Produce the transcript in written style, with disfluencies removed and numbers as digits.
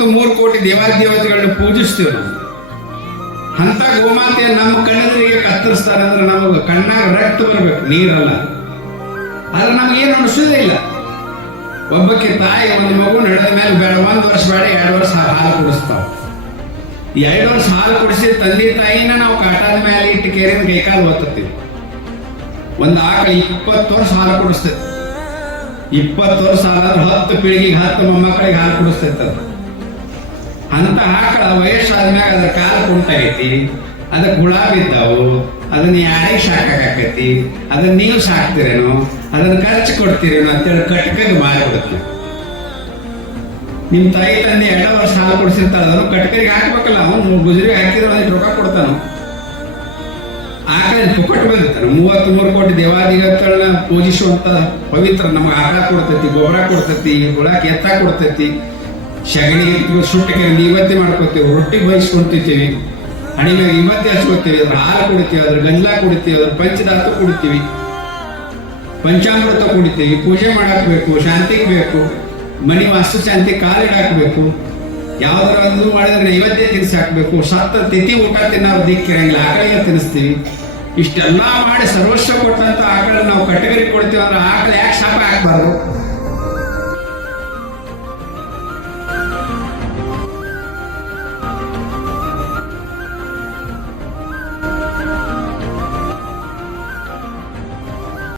33 ಕೋಟಿ ದೇವಾದೇವತೆಗಳನ್ನ ಪೂಜಿಸ್ತೇವೆ ನಾವು. ಅಂತ ಗೋಮಾತೆ ನಮ್ಮ ಕಣ್ಣೆದುರಿಗೆ ಕತ್ತರಿಸ್ತಾರೆ ಅಂದ್ರೆ ನಮಗೆ ಕಣ್ಣಾಗ ರಕ್ತ ಬರಬೇಕು, ನೀರಲ್ಲ. ಆದ್ರೆ ನಮಗೇನು ಅನಿಸೋದೇ ಇಲ್ಲ. ಒಬ್ಬಕ್ಕೆ ತಾಯಿ ಒಂದು ಮಗು ನಡೆದ ಮೇಲೆ ಬೇಡ 1 ವರ್ಷ ಬೇಡ 2 ವರ್ಷ ಹಾಲು ಕುಡಿಸ್ತಾವ. 2 ವರ್ಷ ಹಾಲು ಕುಡಿಸಿ ತಂದೆ ತಾಯಿನ ನಾವು ಕಾಟದ ಮೇಲೆ ಇಟ್ಟು ಕೇರಿನ ಕೈಕಾಲು ಒತ್ತತ್ತೀವಿ. ಒಂದು ಆಕಳ 20 ವರ್ಷ ಹಾಲು ಕುಡಿಸ್ತೈತಿ. 20 ವರ್ಷ ಹಾಲಾದ್ರೆ 10 ಪೀಳಿಗೆಗೆ 10 ಮೊಮ್ಮಕ್ಕಳಿಗೆ ಹಾಲು ಕುಡಿಸ್ತೈತೆ. ಅಂತ ಆಕಳ ವಯಸ್ಸಾದ್ಮ್ಯಾಗ ಅದ್ರ ಕಾಲು ಕುಂಟಾಗೈತಿ, ಅದಕ್ಕೆ ಹುಳ ಬಿದ್ದಾವು, ಅದನ್ನ ಯಾರಿಗೆ ಸಾಕಾಕೈತಿ, ಅದನ್ನ ನೀವು ಸಾಕ್ತಿರೇನು, ಅದನ್ನ ಖರ್ಚು ಕೊಡ್ತೀರೇನು ಅಂತೇಳಿ ಕಟ್ಕಗೆ ಮಾರಿಬಿಡುತ್ತೆ. ನಿಮ್ಮ ತಾಯಿ ತಂದೆ 2 ವರ್ಷ ಹಾಲು ಕೊಡಿಸಿರ್ತಾಳೆ, ಅದನ್ನು ಕಟ್ಕರಿಗೆ ಹಾಕ್ಬೇಕಲ್ಲ. ಅವನು ಗುಜರಿಗೆ ಹಾಕಿದ್ರೆ ಅದಕ್ಕೆ ರೊಕ್ಕ ಕೊಡ್ತಾನು. ಆಕಳ ಪುಕ್ಕಟ್ಟು ಬಂದಿರ್ತಾನೆ. 33 ಕೋಟಿ ದೇವಾದಿಗಳನ್ನ ಪೂಜಿಸುವಂತ ಪವಿತ್ರ ನಮಗೆ ಆಕಳ ಕೊಡ್ತೈತಿ, ಗೊಬ್ಬರ ಕೊಡ್ತೈತಿ, ಹುಳಕ್ಕೆ ಎತ್ತ ಕೊಡ್ತೈತಿ, ಸಗಣಿ ಸುಟ್ಟಕ್ಕೆ ಇವತ್ತೇ ಮಾಡ್ಕೊತೀವಿ, ರೊಟ್ಟಿ ಬಯಸ್ಕೊಂತೀವಿ, ಹಣಿಮ್ಯಾಗ ಇವತ್ತೇ ಹಚ್ಕೊತೀವಿ, ಅದ್ರ ಹಾಲು ಕುಡಿತೀವಿ, ಅದ್ರ ಗಂಜಲ ಕುಡಿತೀವಿ, ಅದ್ರ ಪಂಚಧಾತು ಕುಡಿತೀವಿ, ಪಂಚಾಮೃತ ಕುಡಿತೀವಿ, ಪೂಜೆ ಮಾಡಾಕ್ಬೇಕು, ಶಾಂತಿಗೆ ಬೇಕು, ಮನಿ ವಾಸ್ತು ಶಾಂತಿ ಕಾಲಿಡಾಕ್ಬೇಕು, ಯಾವ್ದಾರ ಒಂದು ಮಾಡಿದ್ರೆ ನೈವೇದ್ಯ ತಿನ್ಸಿ ಹಾಕ್ಬೇಕು, ಸತ್ತ ತಿಥಿ ಊಟ ತಿನ್ನೋ ದಿಕ್ಕಿರಂಗಿಲ್ಲ, ಆಕಳಿಗೆ ತಿನ್ನಿಸ್ತೀವಿ. ಇಷ್ಟೆಲ್ಲ ಮಾಡಿ ಸರ್ವಸ್ವ ಕೊಟ್ಟಂತ ಆಕಳ ನಾವು ಕಟ್ಟಗರಿ ಕೊಡ್ತೀವಿ ಅಂದ್ರೆ ಆಕಳ ಯಾಕೆ ಶಾಪ ಹಾಕ್ಬಾರ್ದು?